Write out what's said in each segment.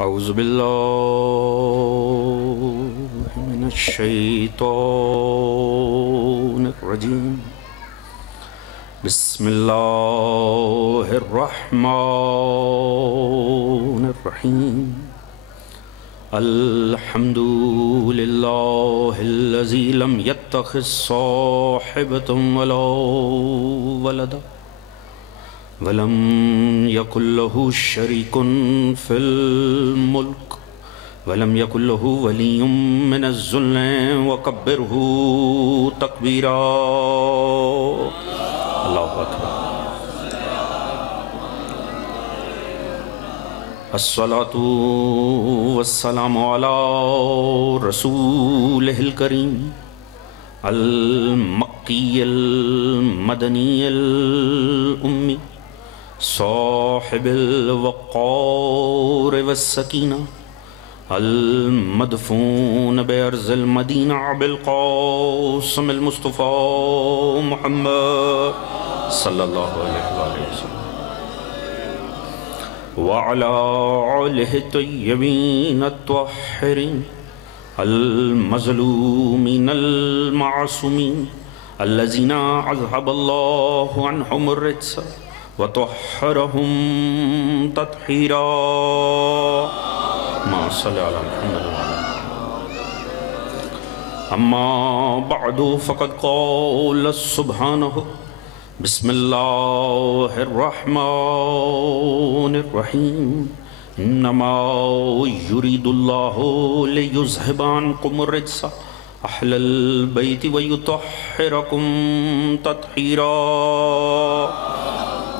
أعوذ بالله من الشيطان الرجيم بسم الله الرحمن الرحيم الحمد لله الذي لم يتخذ صاحبة ولا ولدا ولم يكن له شريك في الملك ولم يكن له ولي من الذل وكبره تكبيرا اللہ اکبر الصلاة والسلام على رسوله الكريم المكي المدني الأمي صاحب الوقار والسكينة المدفون بأرض المدينة بالقاسم المصطفى محمد صلى الله عليه وسلم وعلى آله الطيبين الطاهرين المظلومين المعصومين الذين أذهب الله عنهم الرجس وطهرهم تطهيرا ما صلى على محمد وعلى أما بعد فقد قال سبحانه بسم الله الرحمن الرحيم إنما يريد الله ليذهب عنكم الرجس أهل البيت ويطهركم تطهيرا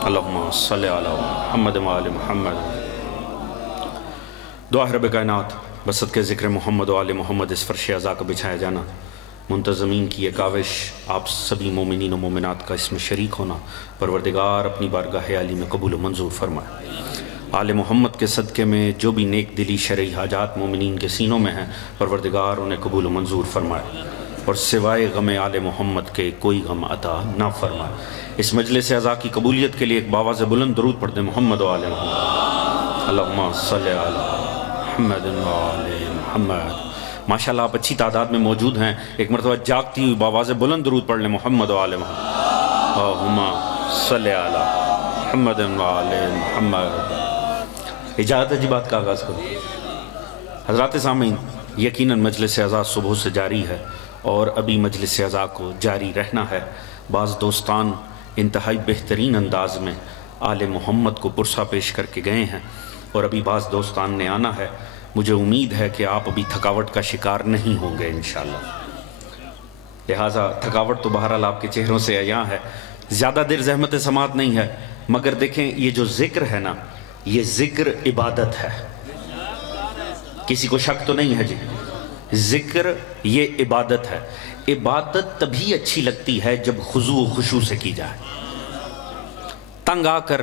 اللهم صل على محمد وآل محمد دعا رب کائنات بسط کے ذکر محمد و آل محمد اس فرش اعضاء کا بچھایا جانا منتظمین کی یہ کاوش آپ سبھی مومنین و مومنات کا اس میں شریک ہونا پروردگار اپنی بارگاہ عالی میں قبول و منظور فرمائے آل محمد کے صدقے میں جو بھی نیک دلی شرعی حاجات مومنین کے سینوں میں ہیں پروردگار انہیں قبول و منظور فرمائے اور سوائے غم آل محمد کے کوئی غم عطا نہ فرمائے اس مجلس اعضاء کی قبولیت کے لیے ایک باواز بلند درود پڑھ دیں محمد و آل محمد اللہم صلی علی محمد و آل محمد ماشاءاللہ آپ اچھی تعداد میں موجود ہیں ایک مرتبہ جاگتی ہوئی باواز بلند درود پڑھ لیں محمد و آل محمد اللہم صلی علی محمد و آل محمد اجازت ہے جی بات کا آغاز کرو حضرات سامعین یقیناً مجلس اعضاء صبح سے جاری ہے اور ابھی مجلس اعضاء کو جاری رہنا ہے بعض دوستان انتہائی بہترین انداز میں آل محمد کو پرسہ پیش کر کے گئے ہیں اور ابھی بعض دوستان نے آنا ہے مجھے امید ہے کہ آپ ابھی تھکاوٹ کا شکار نہیں ہوں گے انشاءاللہ لہٰذا تھکاوٹ تو بہرحال آپ کے چہروں سے عیاں ہے زیادہ دیر زحمت سماعت نہیں ہے مگر دیکھیں یہ جو ذکر ہے نا یہ ذکر عبادت ہے کسی کو شک تو نہیں ہے جی ذکر یہ عبادت ہے عبادت تبھی اچھی لگتی ہے جب خضوع و خشوع سے کی جائے تنگ آ کر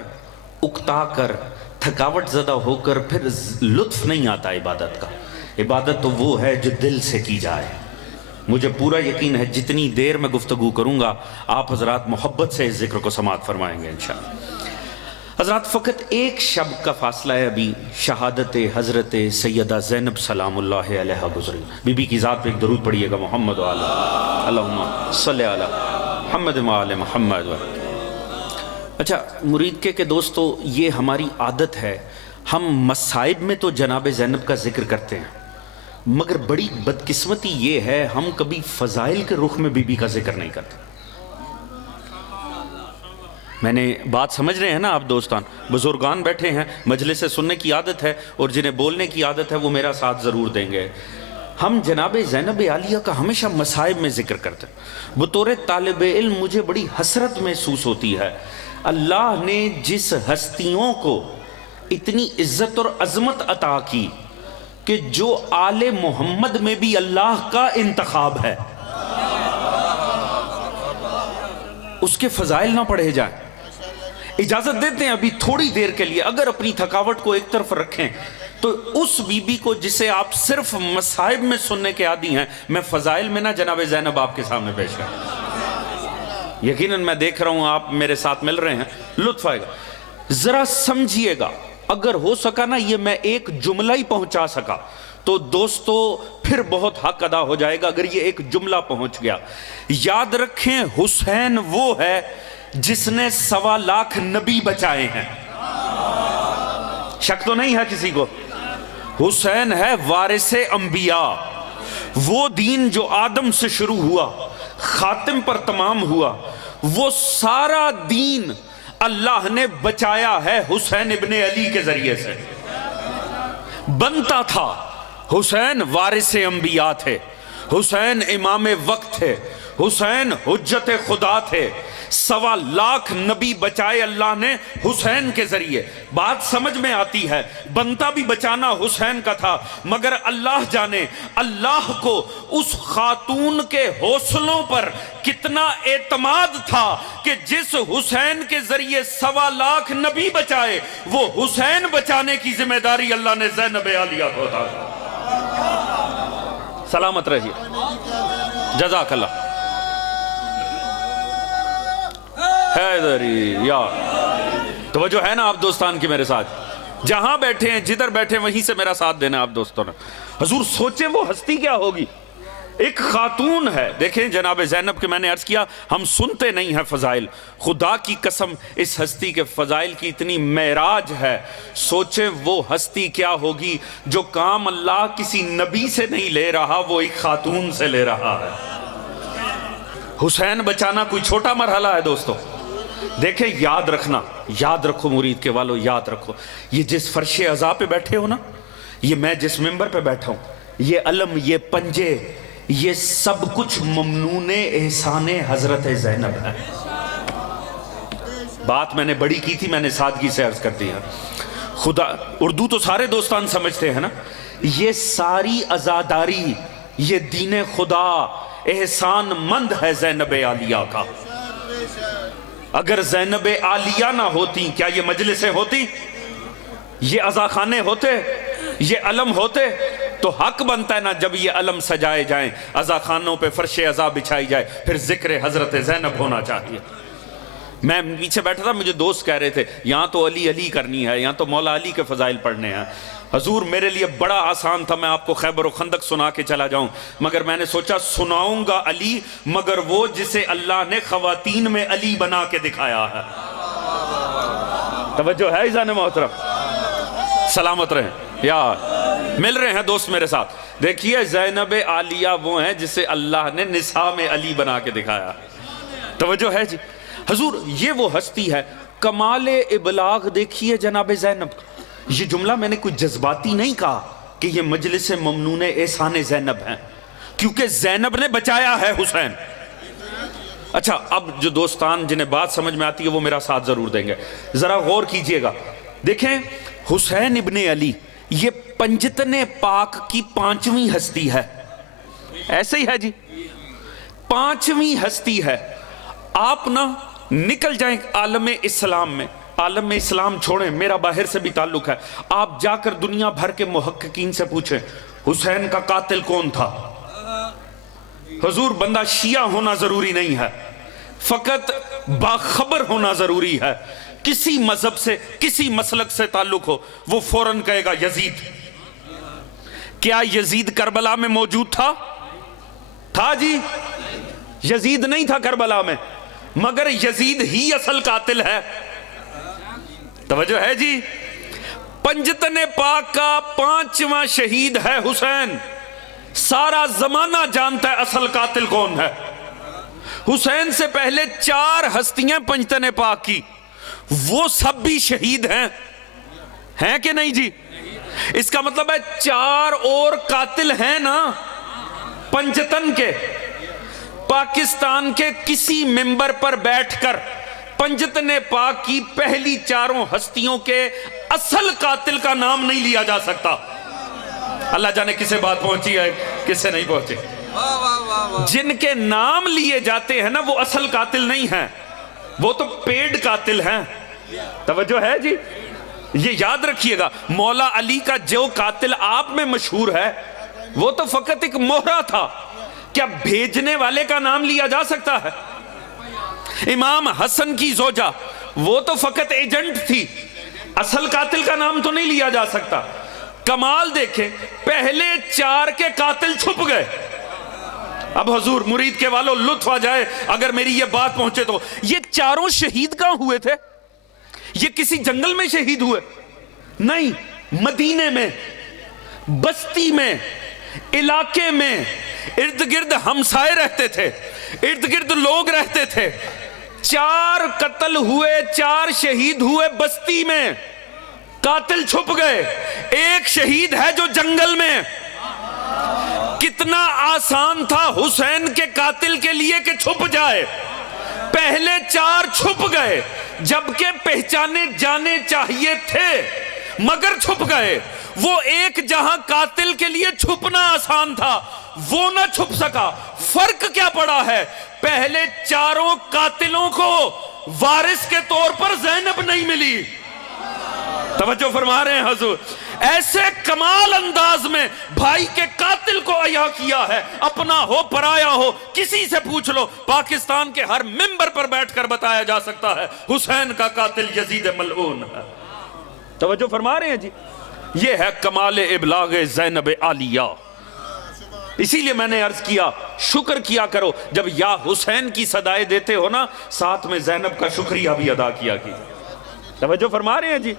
اکتا کر تھکاوٹ زدہ ہو کر پھر لطف نہیں آتا عبادت کا عبادت تو وہ ہے جو دل سے کی جائے مجھے پورا یقین ہے جتنی دیر میں گفتگو کروں گا آپ حضرات محبت سے اس ذکر کو سماعت فرمائیں گے انشاءاللہ حضرات فقط ایک شب کا فاصلہ ہے ابھی شہادت حضرت سیدہ زینب سلام اللہ علیہ گزری بی بی کی ذات پہ ایک درود پڑھیے گا محمد و آلہ اللہم صلی علی محمد و آل محمد اچھا مرید کے دوستو یہ ہماری عادت ہے ہم مصائب میں تو جناب زینب کا ذکر کرتے ہیں مگر بڑی بدقسمتی یہ ہے ہم کبھی فضائل کے رخ میں بی بی کا ذکر نہیں کرتے میں نے بات سمجھ رہے ہیں نا آپ دوستان بزرگان بیٹھے ہیں مجلس سے سننے کی عادت ہے اور جنہیں بولنے کی عادت ہے وہ میرا ساتھ ضرور دیں گے ہم جناب زینب عالیہ کا ہمیشہ مصائب میں ذکر کرتے ہیں بطور طالب علم مجھے بڑی حسرت محسوس ہوتی ہے اللہ نے جس ہستیوں کو اتنی عزت اور عظمت عطا کی کہ جو آل محمد میں بھی اللہ کا انتخاب ہے اس کے فضائل نہ پڑھے جائیں اجازت دیتے ہیں ابھی تھوڑی دیر کے لیے اگر اپنی تھکاوٹ کو ایک طرف رکھیں تو اس بی بی کو جسے آپ صرف مصائب میں سننے کے عادی ہیں میں فضائل میں نہ جناب زینب آپ کے سامنے پیش کروں یقیناً میں دیکھ رہا ہوں آپ میرے ساتھ مل رہے ہیں لطف آئے گا ذرا سمجھیے گا اگر ہو سکا نا یہ میں ایک جملہ ہی پہنچا سکا تو دوستو پھر بہت حق ادا ہو جائے گا. اگر یہ ایک جملہ پہنچ گیا. یاد رکھیں حسین وہ ہے جس نے 1.25 لاکھ نبی بچائے ہیں. شک تو نہیں ہے کسی کو؟ حسین ہے وارث انبیاء. وہ دین جو آدم سے شروع ہوا خاتم پر تمام ہوا، وہ سارا دین اللہ نے بچایا ہے حسین ابن علی کے ذریعے سے. بنتا تھا حسین وارث انبیاء تھے، حسین امام وقت تھے، حسین حجت خدا تھے. 1.25 لاکھ نبی بچائے اللہ نے حسین کے ذریعے. بات سمجھ میں آتی ہے. بنتا بھی بچانا حسین کا تھا، مگر اللہ جانے اللہ کو اس خاتون کے حوصلوں پر کتنا اعتماد تھا کہ جس حسین کے ذریعے 1.25 لاکھ نبی بچائے، وہ حسین بچانے کی ذمہ داری اللہ نے زینب عالیہ کو عطا کی. سلامت رہیے. جزاک اللہ. حیدری یا توجہ ہے نا آپ دوستان کی میرے ساتھ؟ جہاں بیٹھے ہیں جدھر بیٹھے وہیں سے میرا ساتھ دینا آپ دوستوں نے. حضور سوچیں وہ ہستی کیا ہوگی. ایک خاتون ہے. دیکھیں جناب زینب کے میں نے عرض کیا ہم سنتے نہیں ہیں فضائل. خدا کی قسم اس ہستی کے فضائل کی اتنی معراج ہے. سوچیں وہ ہستی کیا ہوگی جو کام اللہ کسی نبی سے نہیں لے رہا، وہ ایک خاتون سے لے رہا ہے. حسین بچانا کوئی چھوٹا مرحلہ ہے دوستو. دیکھیں یاد رکھنا، یاد رکھو مرید کے والو، یاد رکھو یہ جس فرش عزا پہ بیٹھے ہو نا، یہ میں جس ممبر پہ بیٹھا ہوں، یہ علم، یہ پنجے، یہ سب کچھ ممنون احسان حضرت زینب ہے. بات میں نے بڑی کی تھی، میں نے سادگی سے عرض کر دیا. خدا اردو تو سارے دوستان سمجھتے ہیں نا. یہ ساری عزاداری، یہ دین خدا احسان مند ہے زینب عالیہ کا. اگر زینب عالیہ نہ ہوتی کیا یہ مجلسیں ہوتی؟ یہ عزاخانے ہوتے؟ یہ علم ہوتے؟ تو حق بنتا ہے نا جب یہ علم سجائے جائیں، عزاخانوں پہ فرش عزا بچھائی جائے، پھر ذکر حضرت زینب ہونا چاہیے. میں پیچھے بیٹھا تھا، مجھے دوست کہہ رہے تھے یہاں تو علی علی کرنی ہے، یہاں تو مولا علی کے فضائل پڑھنے ہیں. حضور میرے لیے بڑا آسان تھا میں آپ کو خیبر و خندق سنا کے چلا جاؤں، مگر میں نے سوچا سناؤں گا علی، مگر وہ جسے اللہ نے خواتین میں علی بنا کے دکھایا ہے. توجہ ہے عزیزان محترم؟ سلامت رہیں. یا مل رہے ہیں دوست میرے ساتھ؟ دیکھیے زینب عالیہ وہ ہیں جسے اللہ نے نساء میں علی بنا کے دکھایا. توجہ ہے جی؟ حضور یہ وہ ہستی ہے. کمال ابلاغ دیکھیے جناب زینب. یہ جملہ میں نے کوئی جذباتی نہیں کہا کہ یہ مجلس ممنون احسان زینب ہیں، کیونکہ زینب نے بچایا ہے حسین. اچھا اب جو دوستان جنہیں بات سمجھ میں آتی ہے وہ میرا ساتھ ضرور دیں گے. ذرا غور کیجئے گا. دیکھیں حسین ابن علی یہ پنجتن پاک کی 5ویں ہستی ہے. ایسے ہی ہے جی، 5ویں ہستی ہے. آپ نہ نکل جائیں عالم اسلام میں، عالم اسلام چھوڑیں، میرا باہر سے بھی تعلق ہے. آپ جا کر دنیا بھر کے محققین سے پوچھیں حسین کا قاتل کون تھا. حضور بندہ شیعہ ہونا ضروری نہیں ہے، فقط باخبر ہونا ضروری ہے. کسی مذہب سے کسی مسلک سے تعلق ہو وہ فوراً کہے گا یزید. کیا یزید کربلا میں موجود تھا؟ تھا جی. یزید نہیں تھا کربلا میں، مگر یزید ہی اصل قاتل ہے. توجہ ہے جی؟ پنجتن پاک کا 5واں شہید ہے حسین. سارا زمانہ جانتا ہے اصل قاتل کون ہے. حسین سے پہلے 4 ہستیاں پنجتن پاک کی، وہ سب بھی شہید ہیں کہ نہیں جی؟ اس کا مطلب ہے 4 اور قاتل ہیں نا پنجتن کے. پاکستان کے کسی ممبر پر بیٹھ کر پنجتن پاک کی پہلی 4 ہستیوں کے اصل قاتل کا نام نہیں لیا جا سکتا. اللہ جانے کسے بات پہنچی ہے کسے نہیں پہنچی. جن کے نام لیے جاتے ہیں نا وہ اصل قاتل نہیں ہیں، وہ تو پیڈ قاتل ہیں. توجہ ہے جی؟ یہ یاد رکھیے گا. مولا علی کا جو قاتل آپ میں مشہور ہے وہ تو فقط ایک مہرہ تھا. کیا بھیجنے والے کا نام لیا جا سکتا ہے؟ امام حسن کی زوجہ وہ تو فقط ایجنٹ تھی. اصل قاتل کا نام تو نہیں لیا جا سکتا. کمال دیکھیں، پہلے 4 کے قاتل چھپ گئے. اب حضور مرید کے والوں لطف آ جائے اگر میری یہ بات پہنچے تو، یہ 4 شہید کہاں ہوئے تھے؟ یہ کسی جنگل میں شہید ہوئے؟ نہیں، مدینے میں، بستی میں، علاقے میں، ارد گرد ہمسائے رہتے تھے، ارد گرد لوگ رہتے تھے. 4 قتل ہوئے، 4 شہید ہوئے بستی میں، قاتل چھپ گئے. ایک شہید ہے جو جنگل میں. کتنا آسان تھا حسین کے قاتل کے لیے کہ چھپ جائے. پہلے 4 چھپ گئے جبکہ پہچانے جانے چاہیے تھے مگر چھپ گئے. وہ ایک جہاں قاتل کے لیے چھپنا آسان تھا وہ نہ چھپ سکا. فرق کیا پڑا ہے؟ پہلے 4 قاتلوں کو وارث کے طور پر زینب نہیں ملی. توجہ فرما رہے ہیں حضور؟ ایسے کمال انداز میں بھائی کے قاتل کو عیاں کیا ہے. اپنا ہو پرایا ہو، کسی سے پوچھ لو، پاکستان کے ہر ممبر پر بیٹھ کر بتایا جا سکتا ہے حسین کا قاتل یزید ملعون ہے. توجہ فرما رہے ہیں جی؟ یہ ہے کمال ابلاغ زینب عالیہ. اسی لیے میں نے عرض کیا شکر کیا کرو جب یا حسین کی صدائے دیتے ہو نا، ساتھ میں زینب کا شکریہ بھی ادا کیا کیجئے. توجہ فرما رہے ہیں جی؟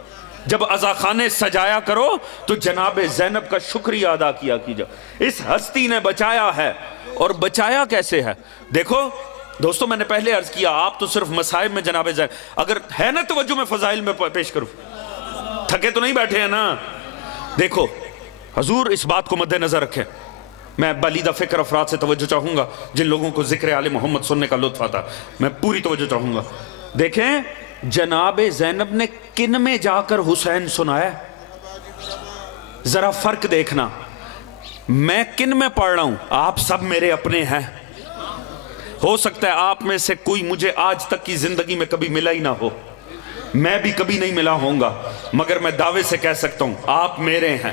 جب عزاخانے سجایا کرو تو جناب زینب کا شکریہ ادا کیا کیجئے. اس ہستی نے بچایا ہے. اور بچایا کیسے ہے؟ دیکھو دوستو، میں نے پہلے عرض کیا آپ تو صرف مصائب میں جناب زینب، اگر ہے نا توجہ میں فضائل میں پیش کروں، تھکے تو نہیں بیٹھے ہیں نا؟ دیکھو حضور اس بات کو مد نظر رکھیں. میں بالیدہ فکر افراد سے توجہ چاہوں گا جن لوگوں کو ذکر آل محمد سننے کا لطف آتا، میں پوری توجہ چاہوں گا. دیکھیں جناب زینب نے کن میں جا کر حسین سنایا؟ ذرا فرق دیکھنا. میں کن میں پڑھ رہا ہوں؟ آپ سب میرے اپنے ہیں. ہو سکتا ہے آپ میں سے کوئی مجھے آج تک کی زندگی میں کبھی ملا ہی نہ ہو، میں بھی کبھی نہیں ملا ہوں گا، مگر میں دعوے سے کہہ سکتا ہوں آپ میرے ہیں.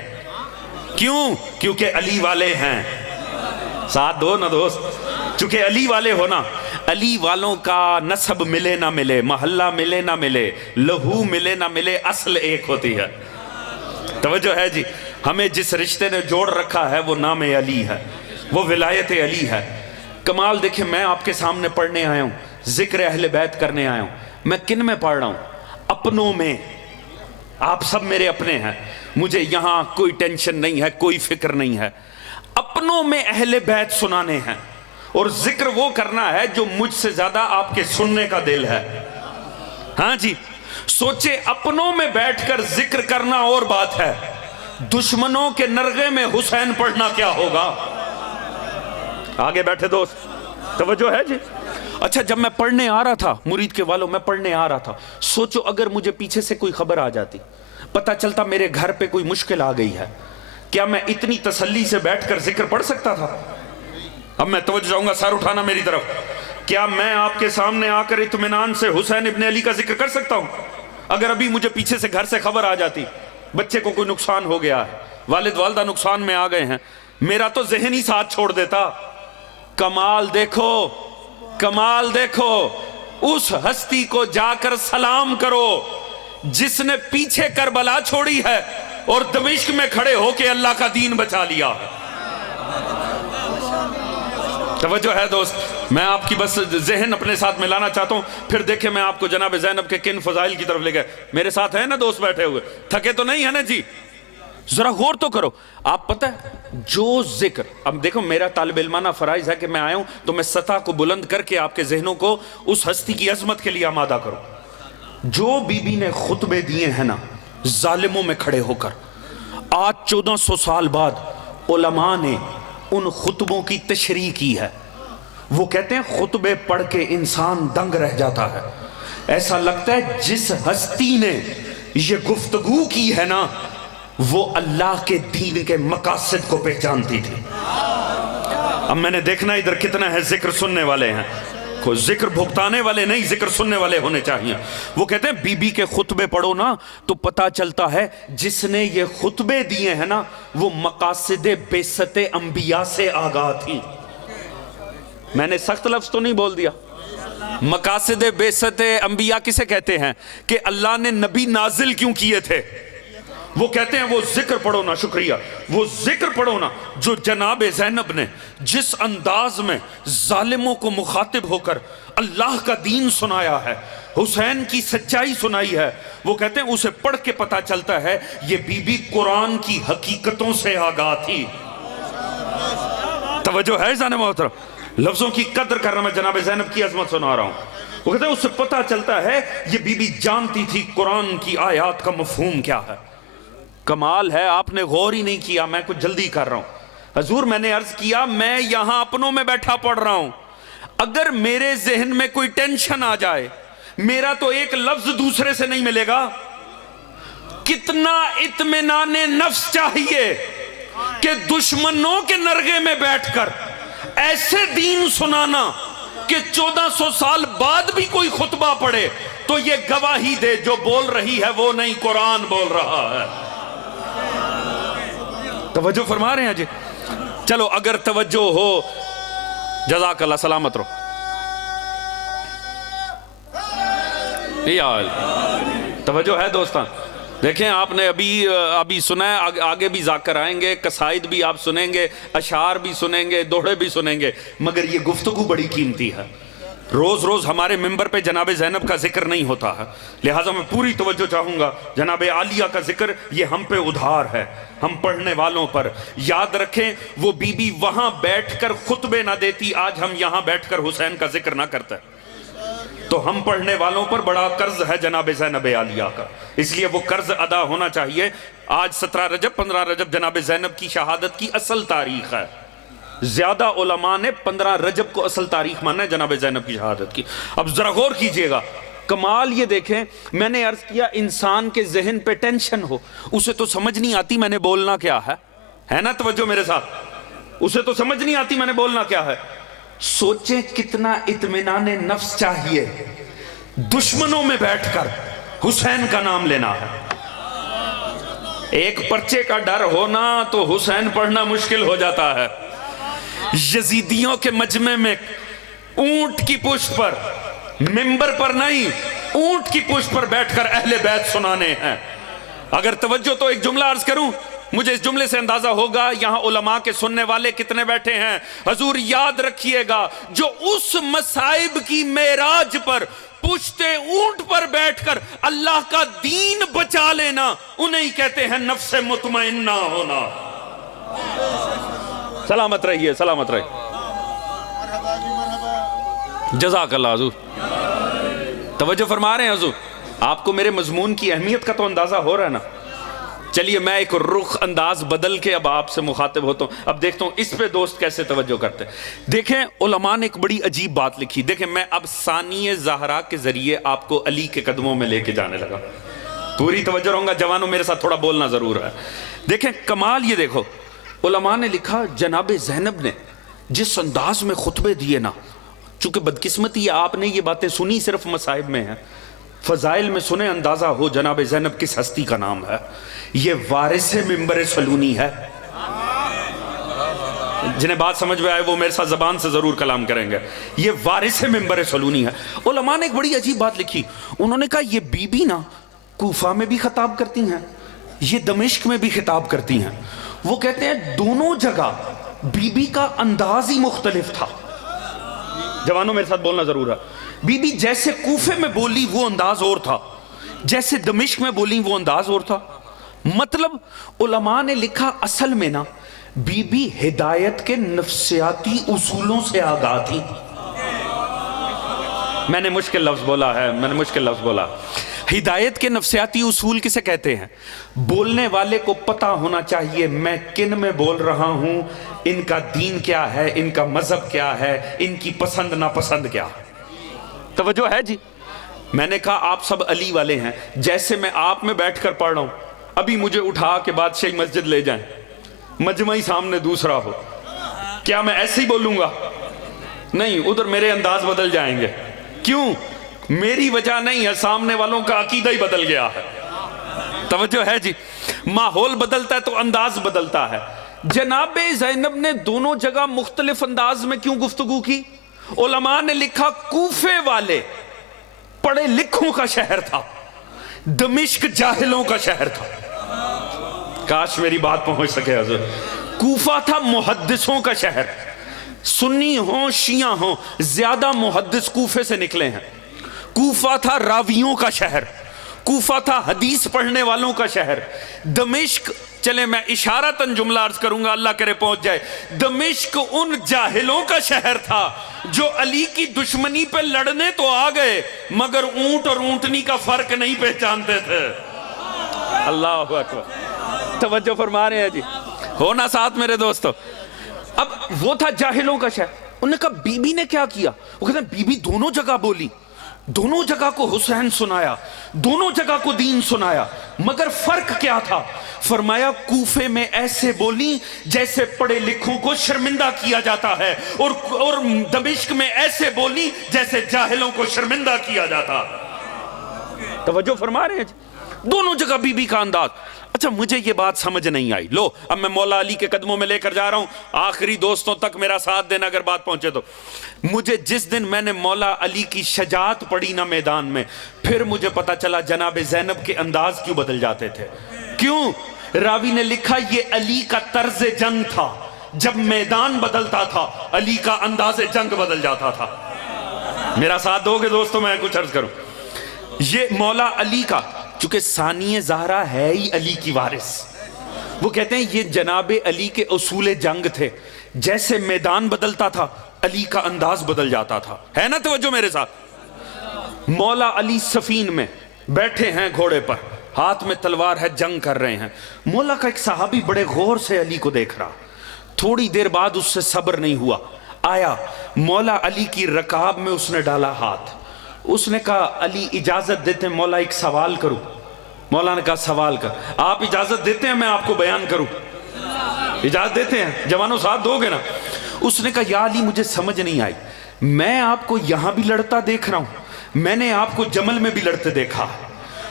کیوں؟ کیونکہ علی والے ہیں. ساتھ دو نا دوست. چونکہ علی والے ہونا، علی والوں کا نسب ملے نہ ملے، محلہ ملے نہ ملے، لہو ملے نہ ملے، اصل ایک ہوتی ہے. توجہ ہے جی؟ ہمیں جس رشتے نے جوڑ رکھا ہے وہ نام علی ہے، وہ ولایت علی ہے. کمال دیکھیں، میں آپ کے سامنے پڑھنے آیا ہوں، ذکر اہل بیت کرنے آیا ہوں. میں کن میں پڑھ رہا ہوں؟ اپنوں میں. آپ سب میرے اپنے ہیں، مجھے یہاں کوئی ٹینشن نہیں ہے، کوئی فکر نہیں ہے. اپنوں میں اہل بیت سنانے ہیں اور ذکر وہ کرنا ہے جو مجھ سے زیادہ آپ کے سننے کا دل ہے. ہاں جی، سوچے اپنوں میں بیٹھ کر ذکر کرنا اور بات ہے، دشمنوں کے نرغے میں حسین پڑھنا کیا ہوگا؟ آگے بیٹھے دوست، توجہ ہے جی؟ اچھا، جب میں پڑھنے آ رہا تھا، مرید کے والوں میں پڑھنے آ رہا تھا، سوچو اگر مجھے پیچھے سے کوئی خبر آ جاتی، پتہ چلتا میرے گھر پہ کوئی مشکل آ گئی ہے، کیا میں اتنی تسلی سے بیٹھ کر ذکر پڑھ سکتا تھا؟ اب میں توجہ چاہوں گا، سر اٹھانا میری طرف. کیا میں آپ کے سامنے آ کر اطمینان سے حسین ابن علی کا ذکر کر سکتا ہوں؟ اگر ابھی مجھے پیچھے سے گھر سے خبر آ جاتی بچے کو کوئی نقصان ہو گیا ہے، والد والدہ نقصان میں آ گئے ہیں، میرا تو ذہن ہی ساتھ چھوڑ دیتا. کمال دیکھو، کمال دیکھو، اس ہستی کو جا کر سلام کرو جس نے پیچھے کربلا چھوڑی ہے اور دمشق میں کھڑے ہو کے اللہ کا دین بچا لیا ہے. توجہ ہے دوست؟ میں آپ کی بس ذہن اپنے ساتھ ملانا چاہتا ہوں، پھر دیکھیں میں آپ کو جناب زینب کے کن فضائل کی طرف لے گئے. میرے ساتھ ہیں نا دوست بیٹھے ہوئے؟ تھکے تو نہیں ہے نا جی؟ ذرا غور تو کرو. آپ پتہ ہے جو ذکر، اب دیکھو میرا طالب علمانہ فرائض ہے کہ میں آیا ہوں تو میں سطح کو بلند کر کے آپ کے ذہنوں کو اس ہستی کی عظمت کے لیے آمادہ کروں. جو بی بی نے خطبے دیے ہیں نا ظالموں میں کھڑے ہو کر، آج 1400 سال بعد علماء نے ان خطبوں کی تشریح کی ہے. وہ کہتے ہیں خطبے پڑھ کے انسان دنگ رہ جاتا ہے، ایسا لگتا ہے جس ہستی نے یہ گفتگو کی ہے نا وہ اللہ کے دین کے مقاصد کو پہچانتی تھی. اب میں نے دیکھنا ادھر کتنا ہے ذکر سننے والے ہیں، کوئی ذکر بھگتانے والے نہیں، ذکر سننے والے ہونے چاہیے. وہ کہتے ہیں بی بی کے خطبے پڑھو نا تو پتا چلتا ہے جس نے یہ خطبے دیے ہیں نا وہ مقاصد بعثت انبیاء سے آگاہ تھی. میں نے سخت لفظ تو نہیں بول دیا؟ مقاصد بعثت انبیاء کسے کہتے ہیں کہ اللہ نے نبی نازل کیوں کیے تھے؟ وہ کہتے ہیں وہ ذکر پڑھو نا، شکریہ، وہ ذکر پڑھو نا جو جناب زینب نے جس انداز میں ظالموں کو مخاطب ہو کر اللہ کا دین سنایا ہے، حسین کی سچائی سنائی ہے، وہ کہتے ہیں اسے پڑھ کے پتا چلتا ہے یہ بی بی قرآن کی حقیقتوں سے آگاہ تھی۔ توجہ ہے جان محترم، لفظوں کی قدر کر رہا، میں جناب زینب کی عظمت سنا رہا ہوں۔ وہ کہتے ہیں اس سے پتا چلتا ہے یہ بی بی جانتی تھی قرآن کی آیات کا مفہوم کیا ہے۔ کمال ہے، آپ نے غور ہی نہیں کیا، میں کچھ جلدی کر رہا ہوں۔ حضور میں نے عرض کیا میں یہاں اپنوں میں بیٹھا پڑھ رہا ہوں، اگر میرے ذہن میں کوئی ٹینشن آ جائے میرا تو ایک لفظ دوسرے سے نہیں ملے گا۔ کتنا اطمینان نفس چاہیے کہ دشمنوں کے نرغے میں بیٹھ کر ایسے دین سنانا کہ 1400 سال بعد بھی کوئی خطبہ پڑھے تو یہ گواہی دے جو بول رہی ہے وہ نہیں، قرآن بول رہا ہے۔ توجہ فرما رہے ہیں جی؟ چلو اگر توجہ ہو، جزاک اللہ، سلامت رہو۔ توجہ ہے دوستان؟ دیکھیں آپ نے ابھی سنا ہے، آگے بھی ذاکر آئیں گے، قصائد بھی آپ سنیں گے، اشعار بھی سنیں گے، دوہے بھی سنیں گے، مگر یہ گفتگو بڑی قیمتی ہے۔ روز روز ہمارے ممبر پہ جناب زینب کا ذکر نہیں ہوتا ہے، لہٰذا میں پوری توجہ چاہوں گا۔ جناب عالیہ کا ذکر یہ ہم پہ ادھار ہے، ہم پڑھنے والوں پر۔ یاد رکھیں وہ بی بی وہاں بیٹھ کر خطبے نہ دیتی، آج ہم یہاں بیٹھ کر حسین کا ذکر نہ کرتے، تو ہم پڑھنے والوں پر بڑا قرض ہے جناب زینب عالیہ کا، اس لیے وہ قرض ادا ہونا چاہیے۔ آج 17 رجب 15 رجب جناب زینب کی شہادت کی اصل تاریخ ہے، زیادہ علماء نے 15 رجب کو اصل تاریخ مانا ہے جناب زینب کی شہادت کی۔ اب ذرا غور کیجئے گا، کمال یہ دیکھیں، میں نے عرض کیا انسان کے ذہن پہ ٹینشن ہو اسے تو سمجھ نہیں آتی میں نے بولنا کیا ہے نا؟ توجہ میرے ساتھ، اسے تو سمجھ نہیں آتی میں نے بولنا کیا ہے۔ سوچیں کتنا اطمینان نفس چاہیے دشمنوں میں بیٹھ کر حسین کا نام لینا ہے۔ ایک پرچے کا ڈر ہونا تو حسین پڑھنا مشکل ہو جاتا ہے۔ یزیدیوں کے مجمع میں اونٹ کی پشت پر، ممبر پر نہیں، اونٹ کی پشت پر بیٹھ کر اہل بیت سنانے ہیں۔ اگر توجہ تو ایک جملہ عرض کروں، مجھے اس جملے سے اندازہ ہوگا یہاں علماء کے سننے والے کتنے بیٹھے ہیں۔ حضور یاد رکھیے گا جو اس مصائب کی معراج پر پشت اونٹ پر بیٹھ کر اللہ کا دین بچا لینا، انہیں کہتے ہیں نفس مطمئنہ ہونا۔ سلامت رہیے، سلامت رہیے، جزاک اللہ حضور۔ توجہ فرما رہے ہیں حضور؟ آپ کو میرے مضمون کی اہمیت کا تو اندازہ ہو رہا ہے نا؟ چلیے میں ایک رخ انداز بدل کے اب آپ سے مخاطب ہوتا ہوں، اب دیکھتا ہوں اس پہ دوست کیسے توجہ کرتے ہیں۔ دیکھیں علماء نے ایک بڑی عجیب بات لکھی، دیکھیں میں اب ثانی زہرا کے ذریعے آپ کو علی کے قدموں میں لے کے جانے لگا، پوری توجہ رہوں گا، جوانوں میرے ساتھ تھوڑا بولنا ضرور ہے۔ دیکھیں کمال یہ دیکھو، علماء نے لکھا جناب زینب نے جس انداز میں خطبے دیے نا، چونکہ بدقسمتی آپ نے یہ باتیں سنی صرف مصائب میں ہیں، فضائل میں سنے اندازہ ہو جناب زینب کس ہستی کا نام ہے۔ یہ وارث ممبر سلونی ہے، جنہیں بات سمجھ میں آئے وہ میرے ساتھ زبان سے ضرور کلام کریں گے۔ یہ وارث ممبر سلونی ہے۔ علماء نے ایک بڑی عجیب بات لکھی، انہوں نے کہا یہ بی بی نا کوفہ میں بھی خطاب کرتی ہیں، یہ دمشق میں بھی خطاب کرتی ہیں۔ وہ کہتے ہیں دونوں جگہ بی بی کا انداز ہی مختلف تھا۔ جوانوں میرے ساتھ بولنا ضرور ہے، بی بی جیسے کوفے میں بولی وہ انداز اور تھا، جیسے دمشق میں بولی وہ انداز اور تھا۔ مطلب علماء نے لکھا اصل میں نا بی بی ہدایت کے نفسیاتی اصولوں سے آگاہ تھی۔ میں نے مشکل لفظ بولا ہے، میں نے مشکل لفظ بولا۔ ہدایت کے نفسیاتی اصول کسے کہتے ہیں؟ بولنے والے کو پتا ہونا چاہیے میں کن میں بول رہا ہوں، ان کا دین کیا ہے، ان کا مذہب کیا ہے، ان کی پسند ناپسند کیا۔ توجہ ہے جی؟ میں نے کہا آپ سب علی والے ہیں، جیسے میں آپ میں بیٹھ کر پڑھ رہا ہوں، ابھی مجھے اٹھا کے بادشاہی مسجد لے جائیں، مجمعی سامنے دوسرا ہو، کیا میں ایسے ہی بولوں گا؟ نہیں، ادھر میرے انداز بدل جائیں گے۔ کیوں؟ میری وجہ نہیں ہے، سامنے والوں کا عقیدہ ہی بدل گیا ہے۔ توجہ ہے جی؟ ماحول بدلتا ہے تو انداز بدلتا ہے۔ جناب زینب نے دونوں جگہ مختلف انداز میں کیوں گفتگو کی؟ علماء نے لکھا کوفے والے پڑھے لکھوں کا شہر تھا، دمشق جاہلوں کا شہر تھا. کاش میری بات پہنچ سکے حضور. کوفہ تھا محدثوں کا شہر، سنی ہوں شیعہ ہوں زیادہ محدث کوفے سے نکلے ہیں. کوفہ تھا راویوں کا شہر، کوفہ تھا حدیث پڑھنے والوں کا شہر. دمشق، چلے میں اشارتاً جملہ عرض کروں گا اللہ کرے پہنچ جائے، دمشق ان جاہلوں کا شہر تھا جو علی کی دشمنی پہ لڑنے تو آ گئے مگر اونٹ اور اونٹنی کا فرق نہیں پہچانتے تھے. اللہ اکبر. توجہ فرما رہے ہیں جی، ہونا ساتھ میرے دوستو. اب وہ تھا جاہلوں کا شہر. انہوں نے کہا بی بی نے کیا کیا؟ وہ کہتے ہیں بی بی دونوں جگہ بولی، دونوں جگہ کو حسین سنایا، دونوں جگہ کو دین سنایا، مگر فرق کیا تھا؟ فرمایا کوفے میں ایسے بولی جیسے پڑھے لکھوں کو شرمندہ کیا جاتا ہے، اور دمشق میں ایسے بولی جیسے جاہلوں کو شرمندہ کیا جاتا. توجہ فرما رہے ہیں جی؟ دونوں جگہ بی بی کا انداز. اچھا مجھے یہ بات سمجھ نہیں آئی. لو اب میں مولا علی کے قدموں میں لے کر جا رہا ہوں، آخری دوستوں تک میرا ساتھ دینا اگر بات پہنچے تو. مجھے جس دن میں نے مولا علی کی شجاعت پڑھی نا میدان میں، پھر مجھے پتا چلا جناب زینب کے انداز کیوں بدل جاتے تھے. کیوں؟ راوی نے لکھا یہ علی کا طرز جنگ تھا، جب میدان بدلتا تھا علی کا انداز جنگ بدل جاتا تھا. میرا ساتھ دو گے دوستوں؟ میں کچھ عرض کروں. یہ مولا علی کا، چونکہ ثانی زہرا ہے ہی علی کی وارث، وہ کہتے ہیں یہ جناب علی کے اصول جنگ تھے. جیسے میدان بدلتا تھا علی کا انداز بدل جاتا تھا. ہے نا توجہ میرے ساتھ؟ مولا علی سفین میں بیٹھے ہیں گھوڑے پر، ہاتھ میں تلوار ہے، جنگ کر رہے ہیں. مولا کا ایک صحابی بڑے غور سے علی کو دیکھ رہا. تھوڑی دیر بعد اس سے صبر نہیں ہوا، آیا مولا علی کی رکاب میں اس نے ڈالا ہاتھ. اس نے کہا علی اجازت دیتے ہیں مولا ایک سوال کروں؟ مولا نے کہا سوال کر. آپ اجازت دیتے ہیں میں آپ کو بیان کروں؟ اجازت دیتے ہیں؟ جوانوں ساتھ دو گے نا؟ اس نے کہا یا علی مجھے سمجھ نہیں آئی، میں آپ کو یہاں بھی لڑتا دیکھ رہا ہوں، میں نے آپ کو جمل میں بھی لڑتے دیکھا.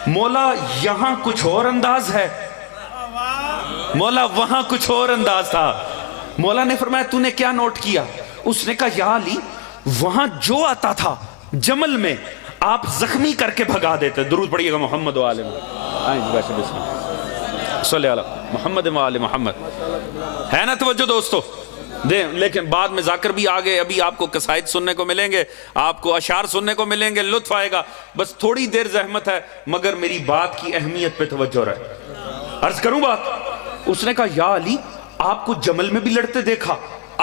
مولا یہاں کچھ اور انداز ہے، مولا وہاں کچھ اور انداز تھا. مولا نے فرمایا تو نے کیا نوٹ کیا؟ اس نے کہا یا علی وہاں جو آتا تھا جمل میں آپ زخمی کر کے بھگا دیتے. درود پڑھیے گا محمد و آل صلی اللہ محمد و آل محمد. ہے نا توجہ دوستو؟ دیں لیکن بعد میں ذاکر بھی آگے، ابھی آپ کو قصائد سننے کو ملیں گے، آپ کو اشعار سننے کو ملیں گے، لطف آئے گا. بس تھوڑی دیر زحمت ہے مگر میری بات کی اہمیت پہ توجہ رہے. عرض کروں بات؟ اس نے کہا یا علی آپ کو جمل میں بھی لڑتے دیکھا،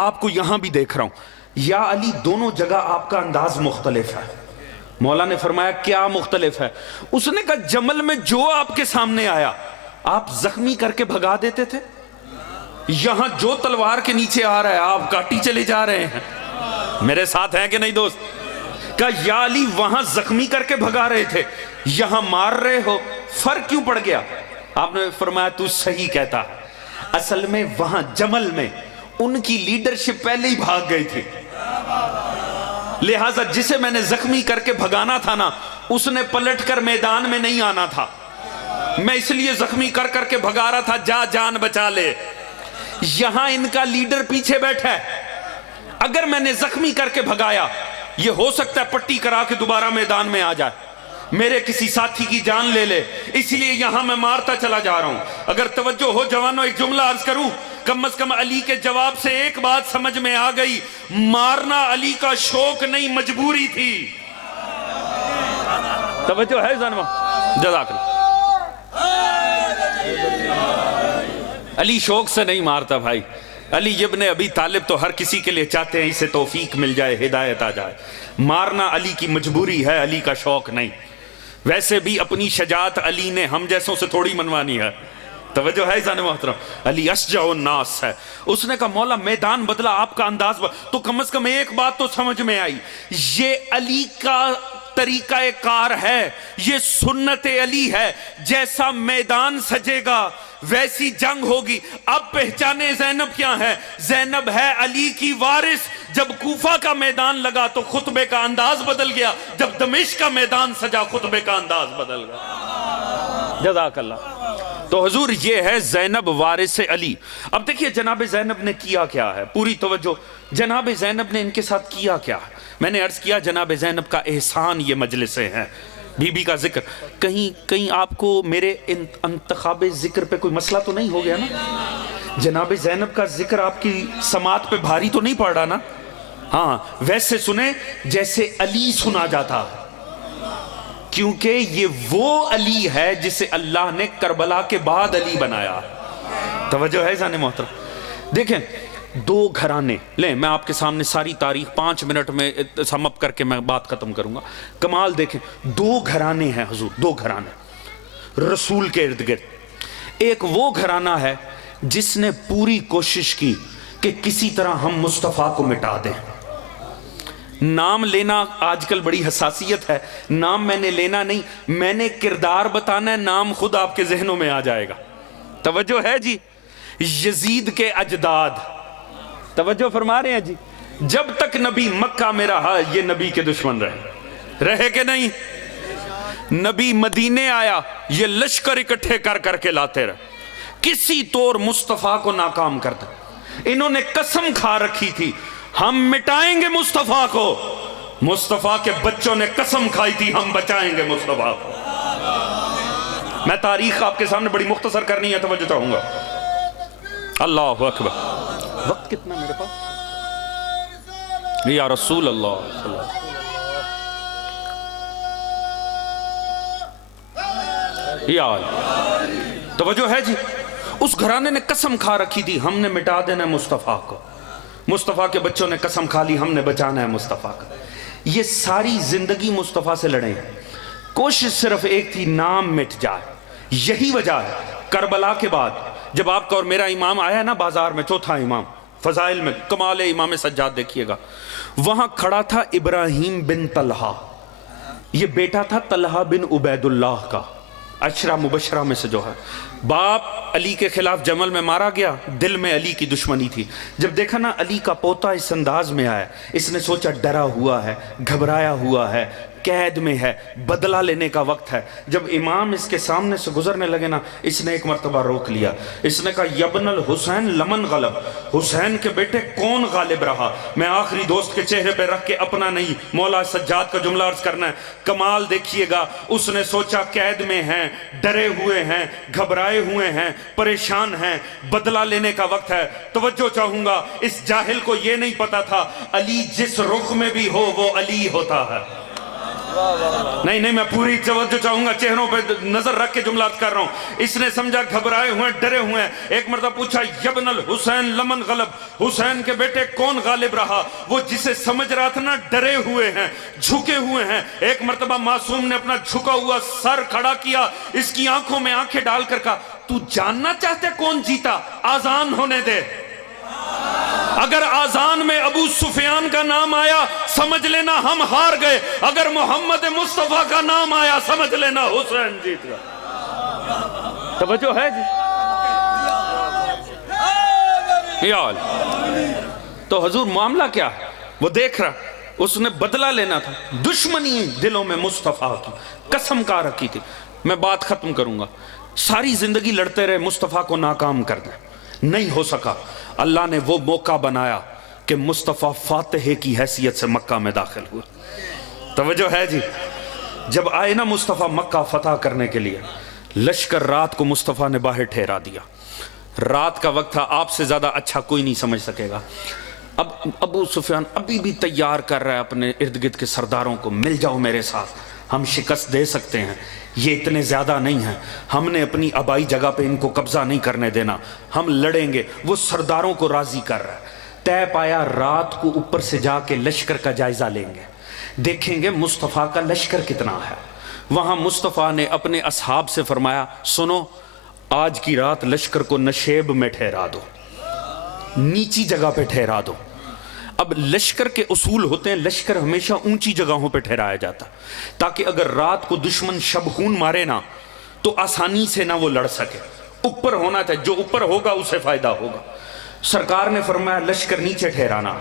آپ کو یہاں بھی دیکھ رہا ہوں. یا علی دونوں جگہ آپ کا انداز مختلف ہے. مولا نے فرمایا کیا مختلف ہے؟ اس نے کہا جمل میں جو آپ کے سامنے آیا آپ زخمی کر کے بھگا دیتے تھے، یہاں جو تلوار کے نیچے آ رہا ہے آپ کاٹی چلے جا رہے ہیں. میرے ساتھ ہیں کہ نہیں دوست؟ کہا یا علی وہاں زخمی کر کے بھگا رہے تھے، یہاں مار رہے ہو، فرق کیوں پڑ گیا؟ آپ نے فرمایا تو صحیح کہتا ہے، اصل میں وہاں جمل میں ان کی لیڈرشپ پہلے ہی بھاگ گئی تھی، لہٰذا جسے میں نے زخمی کر کے بھگانا تھا نا اس نے پلٹ کر میدان میں نہیں آنا تھا. میں اس لیے زخمی کر کر کے بھگا رہا تھا جا جان بچا لے. یہاں ان کا لیڈر پیچھے بیٹھا ہے، اگر میں نے زخمی کر کے بھگایا یہ ہو سکتا ہے پٹی کرا کے دوبارہ میدان میں آ جائے، میرے کسی ساتھی کی جان لے لے، اس لیے یہاں میں مارتا چلا جا رہا ہوں. اگر توجہ ہو جوانوں ایک جملہ عرض کروں، کم از کم علی کے جواب سے ایک بات سمجھ میں آ گئی، مارنا علی کا شوق نہیں مجبوری تھی. توجہ ہے زنما؟ جزاک اللہ. علی شوق سے نہیں مارتا بھائی. علی ابن ابی طالب تو ہر کسی کے لیے چاہتے ہیں اسے توفیق مل جائے، ہدایت آ جائے. مارنا علی کی مجبوری ہے، علی کا شوق نہیں. ویسے بھی اپنی شجاعت علی نے ہم جیسوں سے تھوڑی منوانی ہے. توجہ ہے زن محترم؟ علی اشجع الناس ہے. اس نے کہا مولا میدان بدلا، آپ کا انداز تو کم از کم ایک بات تو سمجھ میں آئی، یہ علی کا طریقہ کار ہے، یہ سنت علی ہے، جیسا میدان سجے گا ویسی جنگ ہوگی. اب پہچانے زینب کیا ہے؟ زینب ہے علی کی وارث. جب کوفہ کا میدان لگا تو خطبے کا انداز بدل گیا، جب دمشق کا میدان سجا خطبے کا انداز بدل گیا. جزاک اللہ. تو حضور یہ ہے زینب وارث علی. اب دیکھیے جناب زینب نے کیا کیا ہے، پوری توجہ. جناب زینب نے ان کے ساتھ کیا کیا ہے. میں نے عرض کیا جناب زینب کا احسان یہ مجلسیں ہیں، بی بی کا ذکر. کہیں آپ کو میرے انتخاب ذکر پہ کوئی مسئلہ تو نہیں ہو گیا نا؟ جناب زینب کا ذکر آپ کی سماعت پہ بھاری تو نہیں پڑ رہا نا؟ ہاں ویسے سنیں جیسے علی سنا جاتا، کیونکہ یہ وہ علی ہے جسے اللہ نے کربلا کے بعد علی بنایا. توجہ ہے جانے محترم. دیکھیں دو گھرانے لیں، میں آپ کے سامنے ساری تاریخ 5 منٹ میں سم اپ کر کے میں بات ختم کروں گا. کمال دیکھیں، 2 گھرانے ہیں حضور، 2 گھرانے رسول کے ارد گرد. ایک وہ گھرانہ ہے جس نے پوری کوشش کی کہ کسی طرح ہم مصطفیٰ کو مٹا دیں. نام لینا آج کل بڑی حساسیت ہے، نام میں نے لینا نہیں، میں نے کردار بتانا ہے، نام خود آپ کے ذہنوں میں آ جائے گا. توجہ ہے جی. یزید کے اجداد، توجہ فرما رہے ہیں جی. جب تک نبی مکہ میں رہا یہ نبی کے دشمن رہے کہ نہیں؟ نبی مدینے آیا یہ لشکر اکٹھے کر کر کے لاتے رہے، کسی طور مصطفیٰ کو ناکام کرتا. انہوں نے قسم کھا رکھی تھی ہم مٹائیں گے مصطفیٰ کو. مصطفیٰ کے بچوں نے قسم کھائی تھی ہم بچائیں گے مصطفیٰ کو. میں تاریخ آپ کے سامنے بڑی مختصر کرنی ہے، توجہ چاہوں گا. اللہ اکبر. وقت کتنا میرے پاس؟ یا رسول اللہ صلی اللہ علیہ وسلم. یا توجہ ہے جی. اس گھرانے نے قسم کھا رکھی تھی ہم نے مٹا دینا ہے مصطفیٰ کو. مصطفیٰ کے بچوں نے قسم کھا لی ہم نے بچانا ہے مصطفیٰ کا. یہ ساری زندگی مصطفیٰ سے لڑیں، کوشش صرف ایک تھی نام مٹ جائے. یہی وجہ ہے کربلا کے بعد جب آپ کا اور میرا امام آیا نا بازار میں، چوتھا امام فضائل میں، کمال امام سجاد دیکھیے گا، وہاں کھڑا تھا ابراہیم بن طلحہ. یہ بیٹا تھا طلحہ بن عبید اللہ کا، عشرہ مبشرہ میں سے جو ہے. باپ علی کے خلاف جمل میں مارا گیا، دل میں علی کی دشمنی تھی. جب دیکھا نا علی کا پوتا اس انداز میں آیا، اس نے سوچا ڈرا ہوا ہے، گھبرایا ہوا ہے، قید میں ہے، بدلہ لینے کا وقت ہے. جب امام اس کے سامنے سے گزرنے لگے نا، اس نے ایک مرتبہ روک لیا. اس نے کہا یبن الحسین لمن غلب، حسین کے بیٹے کون غالب رہا؟ میں آخری دوست کے چہرے پہ رکھ کے اپنا نہیں مولا سجاد کا جملہ عرض کرنا ہے. کمال دیکھیے گا، اس نے سوچا قید میں ہیں، ڈرے ہوئے ہیں، گھبرائے ہوئے ہیں، پریشان ہیں، بدلہ لینے کا وقت ہے. توجہ چاہوں گا، اس جاہل کو یہ نہیں پتا تھا علی جس رخ میں بھی ہو وہ علی ہوتا ہے. نہیں میں پوری توجہ چاہوں گا، چہروں پہ نظر رکھ کے جملات کر رہا ہوں. اس نے سمجھا گھبرائے ہوئے ڈرے ہوئے ہیں. ایک مرتبہ پوچھا یبن الحسین لمن غلب، حسین کے بیٹے کون غالب رہا؟ وہ جسے سمجھ رہا تھا نا ڈرے ہوئے ہیں، جھکے ہوئے ہیں. ایک مرتبہ معصوم نے اپنا جھکا ہوا سر کھڑا کیا، اس کی آنکھوں میں آنکھیں ڈال کر کہا تو جاننا چاہتے کون جیتا؟ آذان ہونے دے. اگر آذان میں ابو سفیان کا نام آیا سمجھ لینا ہم ہار گئے، اگر محمد مصطفیٰ کا نام آیا سمجھ لینا حسین جیت گیا. توجہ ہے جی. تو حضور معاملہ کیا ہے؟ وہ دیکھ رہا، اس نے بدلہ لینا تھا. دشمنی دلوں میں مصطفیٰ کی قسم کھا رکھی تھی. میں بات ختم کروں گا. ساری زندگی لڑتے رہے مصطفیٰ کو ناکام کر دیں، نہیں ہو سکا. اللہ نے وہ موقع بنایا کہ مصطفیٰ فاتح کی حیثیت سے مکہ میں داخل ہوا. توجہ ہے جی. جب آئے نا مصطفیٰ مکہ فتح کرنے کے لیے، لشکر رات کو مصطفیٰ نے باہر ٹھہرا دیا. رات کا وقت تھا، آپ سے زیادہ اچھا کوئی نہیں سمجھ سکے گا. اب ابو سفیان ابھی بھی تیار کر رہا ہے اپنے ارد گرد کے سرداروں کو، مل جاؤ میرے ساتھ، ہم شکست دے سکتے ہیں، یہ اتنے زیادہ نہیں ہیں، ہم نے اپنی آبائی جگہ پہ ان کو قبضہ نہیں کرنے دینا، ہم لڑیں گے. وہ سرداروں کو راضی کر رہا ہے. طے پایا رات کو اوپر سے جا کے لشکر کا جائزہ لیں گے، دیکھیں گے مصطفیٰ کا لشکر کتنا ہے. وہاں مصطفیٰ نے اپنے اصحاب سے فرمایا سنو، آج کی رات لشکر کو نشیب میں ٹھہرا دو، نیچی جگہ پہ ٹھہرا دو. اب لشکر کے اصول ہوتے ہیں، لشکر ہمیشہ اونچی جگہوں پہ ٹھہرایا جاتا تاکہ اگر رات کو دشمن شب خون مارے نا تو آسانی سے نہ وہ لڑ سکے. اوپر ہونا چاہیے، جو اوپر ہوگا اسے فائدہ ہوگا. سرکار نے فرمایا لشکر نیچے ٹھہرانا.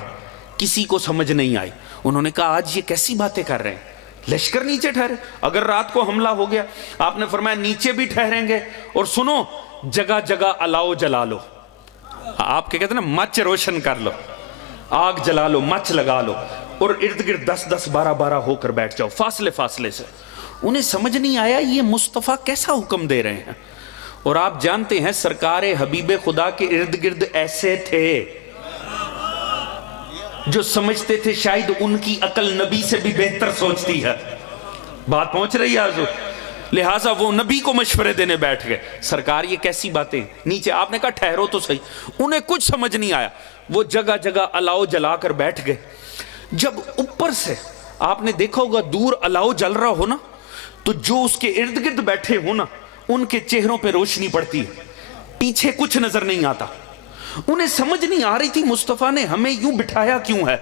کسی کو سمجھ نہیں آئی. انہوں نے کہا آج یہ کیسی باتیں کر رہے ہیں، لشکر نیچے ٹھہرے. اگر رات کو حملہ ہو گیا آپ نے فرمایا نیچے بھی ٹھہریں گے, اور سنو جگہ جگہ الاؤ جلا لو, آپ کے کہتے ہیں نا مچ روشن کر لو, آگ جلا لو, مچ لگا لو, اور ارد گرد 10 12 ہو کر بیٹھ جاؤ فاصلے فاصلے سے. انہیں سمجھ نہیں آیا یہ مصطفیٰ کیسا حکم دے رہے ہیں. اور آپ جانتے ہیں سرکار حبیب خدا کے ارد گرد ایسے تھے جو سمجھتے تھے شاید ان کی عقل نبی سے بھی بہتر سوچتی ہے. بات پہنچ رہی ہے حضور؟ لہٰذا وہ نبی کو مشورے دینے بیٹھ گئے. سرکار یہ کیسی باتیں, نیچے آپ نے کہا ٹھہرو تو صحیح. انہیں کچھ سمجھ نہیں آیا, وہ جگہ جگہ الاؤ جلا کر بیٹھ گئے. جب اوپر سے آپ نے دیکھا ہوگا دور الاؤ جل رہا ہو نا, تو جو اس کے ارد گرد بیٹھے ہو نا ان کے چہروں پہ روشنی پڑتی ہے, پیچھے کچھ نظر نہیں آتا. انہیں سمجھ نہیں آ رہی تھی مصطفیٰ نے ہمیں یوں بٹھایا کیوں ہے.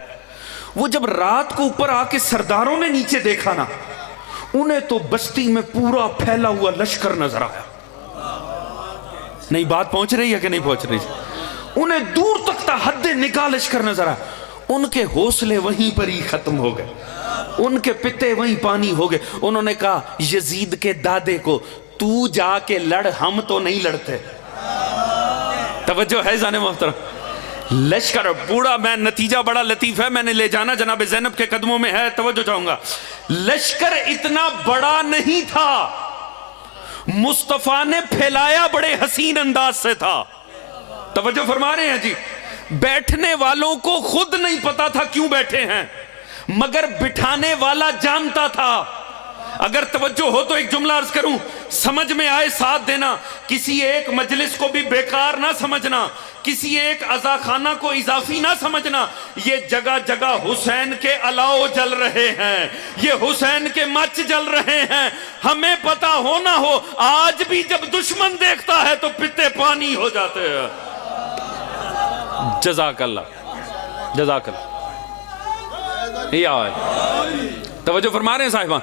وہ جب رات کو اوپر آ کے سرداروں نے نیچے دیکھا نا, انہیں تو بستی میں پورا پھیلا ہوا لشکر نظر آیا. نہیں بات پہنچ رہی ہے کہ نہیں پہنچ رہی؟ انہیں دور تک تا حد نگاہ لشکر نظر آیا. ان کے حوصلے وہیں پر ہی ختم ہو گئے, ان کے پتے وہیں پانی ہو گئے. انہوں نے کہا یزید کے دادے کو تو جا کے لڑ, ہم تو نہیں لڑتے. توجہ ہے زان محترم؟ لشکر پورا, میں نتیجہ بڑا لطیف ہے, میں نے لے جانا جناب زینب کے قدموں میں ہے, توجہ چاہوں گا. لشکر اتنا بڑا نہیں تھا, مصطفیٰ نے پھیلایا بڑے حسین انداز سے تھا. توجہ فرما رہے ہیں جی؟ بیٹھنے والوں کو خود نہیں پتا تھا کیوں بیٹھے ہیں, مگر بٹھانے والا جانتا تھا. اگر توجہ ہو تو ایک جملہ عرض کروں, سمجھ میں آئے ساتھ دینا. کسی ایک مجلس کو بھی بیکار نہ سمجھنا, کسی ایک عزاخانہ کو اضافی نہ سمجھنا. یہ جگہ جگہ حسین کے الاؤ جل رہے ہیں, یہ حسین کے مچ جل رہے ہیں. ہمیں پتا ہو نہ ہو, آج بھی جب دشمن دیکھتا ہے تو پتے پانی ہو جاتے ہیں. جزاک اللہ, جزاک اللہ. یہ آئے توجہ فرما رہے ہیں صاحبان؟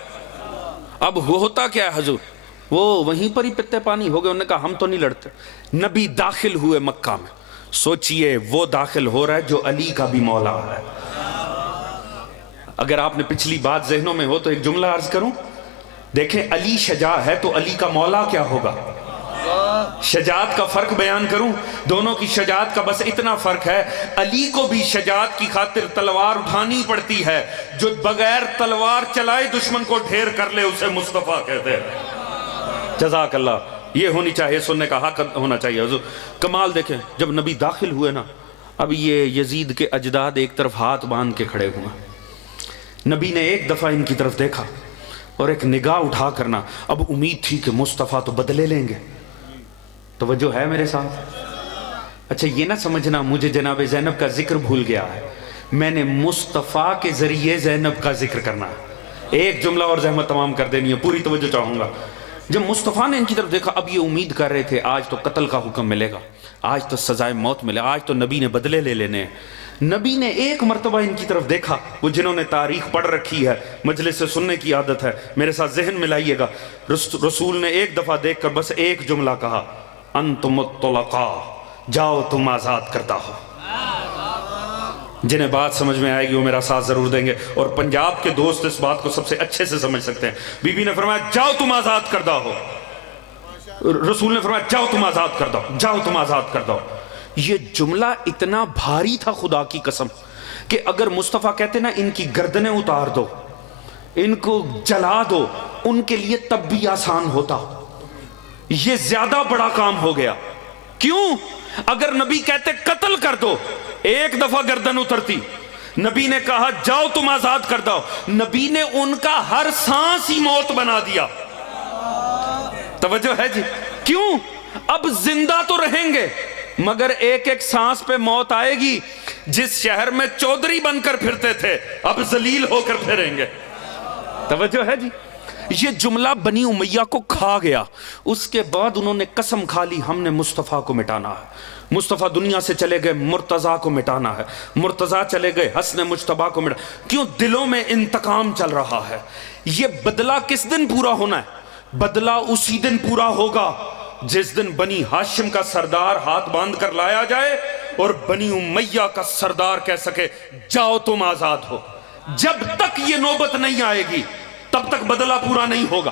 اب ہوتا کیا ہے حضور؟ وہ وہیں پر ہی پتے پانی ہو گئے. انہوں نے کہا ہم تو نہیں لڑتے. نبی داخل ہوئے مکہ میں, سوچئے وہ داخل ہو رہا ہے جو علی کا بھی مولا ہے. اگر آپ نے پچھلی بات ذہنوں میں ہو تو ایک جملہ عرض کروں, دیکھیں علی شجاع ہے تو علی کا مولا کیا ہوگا؟ شجاعت کا فرق بیان کروں, دونوں کی شجاعت کا بس اتنا فرق ہے, علی کو بھی شجاعت کی خاطر تلوار اٹھانی پڑتی ہے, جو بغیر تلوار چلائے دشمن کو ڈھیر کر لے اسے مصطفیٰ کہتے ہیں. جزاک اللہ. یہ ہونی چاہیے, سننے کا حق ہونا چاہیے حضور. کمال دیکھیں, جب نبی داخل ہوئے نا, اب یہ یزید کے اجداد ایک طرف ہاتھ باندھ کے کھڑے ہوئے. نبی نے ایک دفعہ ان کی طرف دیکھا اور ایک نگاہ اٹھا کرنا, اب امید تھی کہ مصطفیٰ تو بدلے لیں گے. توجہ ہے میرے ساتھ؟ اچھا یہ نہ سمجھنا مجھے جناب زینب کا ذکر بھول گیا ہے, میں نے مصطفیٰ کے ذریعے زینب کا ذکر کرنا ہے. ایک جملہ اور زحمت تمام کر دینی ہے, پوری توجہ چاہوں گا. جب مصطفیٰ نے ان کی طرف دیکھا, اب یہ امید کر رہے تھے آج تو قتل کا حکم ملے گا, آج تو سزائے موت ملے, آج تو نبی نے بدلے لے لینے ہیں. نبی نے ایک مرتبہ ان کی طرف دیکھا, وہ جنہوں نے تاریخ پڑھ رکھی ہے, مجلس سے سننے کی عادت ہے, میرے ساتھ ذہن ملائیے گا. رسول نے ایک دفعہ دیکھ کر بس ایک جملہ کہا, انتم الطلقاء, جاؤ تم آزاد کرتا ہو. جنہیں بات سمجھ میں آئے گی وہ میرا ساتھ ضرور دیں گے, اور پنجاب کے دوست اس بات کو سب سے اچھے سے سمجھ سکتے ہیں. بی بی نے فرمایا جاؤ تم آزاد کردہ ہو, رسول نے فرمایا جاؤ تم آزاد کردہ ہو, جاؤ تم آزاد کردہ ہو. یہ جملہ اتنا بھاری تھا خدا کی قسم کہ اگر مصطفیٰ کہتے نا ان کی گردنیں اتار دو, ان کو جلا دو, ان کے لیے تب بھی آسان ہوتا. یہ زیادہ بڑا کام ہو گیا. کیوں؟ اگر نبی کہتے قتل کر دو, ایک دفعہ گردن اترتی. نبی نے کہا جاؤ تم آزاد کر دو, نبی نے ان کا ہر سانس ہی موت بنا دیا. توجہ ہے جی؟ کیوں؟ اب زندہ تو رہیں گے مگر ایک ایک سانس پہ موت آئے گی. جس شہر میں چودھری بن کر پھرتے تھے اب ذلیل ہو کر پھریں گے. توجہ ہے جی؟ یہ جملہ بنی امیہ کو کھا گیا. اس کے بعد انہوں نے قسم کھا لی ہم نے مصطفیٰ کو مٹانا ہے. مصطفیٰ دنیا سے چلے گئے, مرتضیٰ کو مٹانا ہے. مرتضیٰ چلے گئے, حسن مجتبیٰ کو مٹانا. کیوں؟ دلوں میں انتقام چل رہا ہے. یہ بدلہ کس دن پورا ہونا ہے؟ بدلہ اسی دن پورا ہوگا جس دن بنی ہاشم کا سردار ہاتھ باندھ کر لایا جائے اور بنی امیہ کا سردار کہہ سکے جاؤ تم آزاد ہو. جب تک یہ نوبت نہیں آئے گی تب تک بدلہ پورا نہیں ہوگا.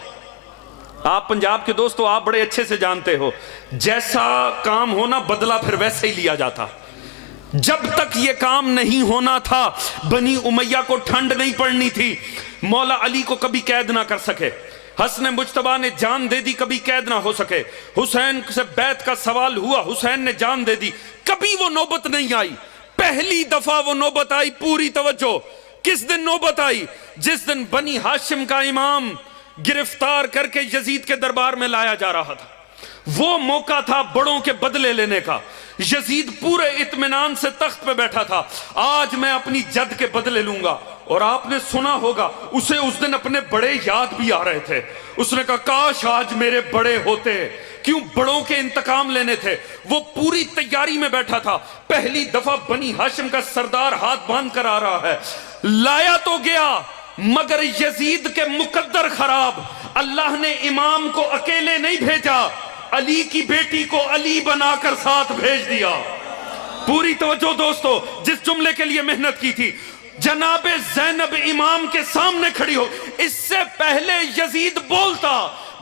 آپ پنجاب کے دوستو آپ بڑے اچھے سے جانتے ہو جیسا کام ہونا بدلہ پھر ویسے ہی لیا جاتا. جب تک یہ کام نہیں ہونا تھا بنی امیہ کو ٹھنڈ نہیں پڑنی تھی. مولا علی کو کبھی قید نہ کر سکے, حسن مجتبیٰ نے جان دے دی کبھی قید نہ ہو سکے, حسین سے بیعت کا سوال ہوا حسین نے جان دے دی, کبھی وہ نوبت نہیں آئی. پہلی دفعہ وہ نوبت آئی, پوری توجہ, کس دن نوبت آئی؟ جس دن بنی ہاشم کا امام گرفتار کر کے یزید کے دربار میں لایا جا رہا تھا. وہ موقع تھا بڑوں کے بدلے لینے کا. یزید پورے اطمینان سے تخت پہ بیٹھا تھا, آج میں اپنی جد کے بدلے لوں گا. اور آپ نے سنا ہوگا اسے اس دن اپنے بڑے یاد بھی آ رہے تھے. اس نے کہا کاش آج میرے بڑے ہوتے, کیوں بڑوں کے انتقام لینے تھے. وہ پوری تیاری میں بیٹھا تھا. پہلی دفعہ بنی ہاشم کا سردار ہاتھ باندھ کر آ رہا ہے. لایا تو گیا مگر یزید کے مقدر خراب. اللہ نے امام کو اکیلے نہیں بھیجا, علی کی بیٹی کو علی بنا کر ساتھ بھیج دیا. پوری توجہ دوستو, جس جملے کے لیے محنت کی تھی, جناب زینب امام کے سامنے کھڑی ہو. اس سے پہلے یزید بولتا,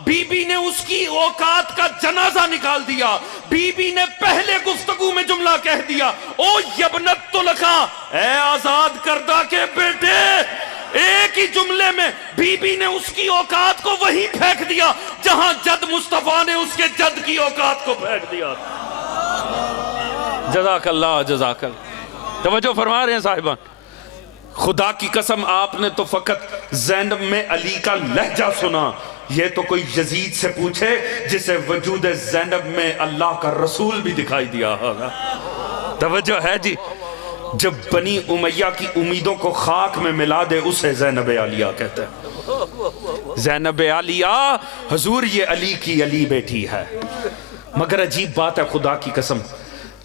بی بی نے اس کی اوقات کا جنازہ نکال دیا. بی بی نے پہلے گفتگو میں جملہ کہہ دیا, او یبنت طلقا, اے آزاد کردہ کے بیٹے. ایک ہی جملے میں بی بی نے اس کی اوقات کو وہیں پھینک دیا جہاں جد مصطفیٰ نے اس کے جد کی اوقات کو پھینک دیا. جزاک اللہ, جزاک اللہ. توجہ فرما رہے ہیں صاحبان. خدا کی قسم آپ نے تو فقط زینب میں علی کا لہجہ سنا, یہ تو کوئی یزید سے پوچھے جسے وجود زینب میں اللہ کا رسول بھی دکھائی دیا ہوگا. توجہ ہے جی. جب بنی امیہ کی امیدوں کو خاک میں ملا دے اسے زینب عالیہ کہتے ہیں. زینب عالیہ, حضور یہ علی کی علی بیٹی ہے. مگر عجیب بات ہے خدا کی قسم,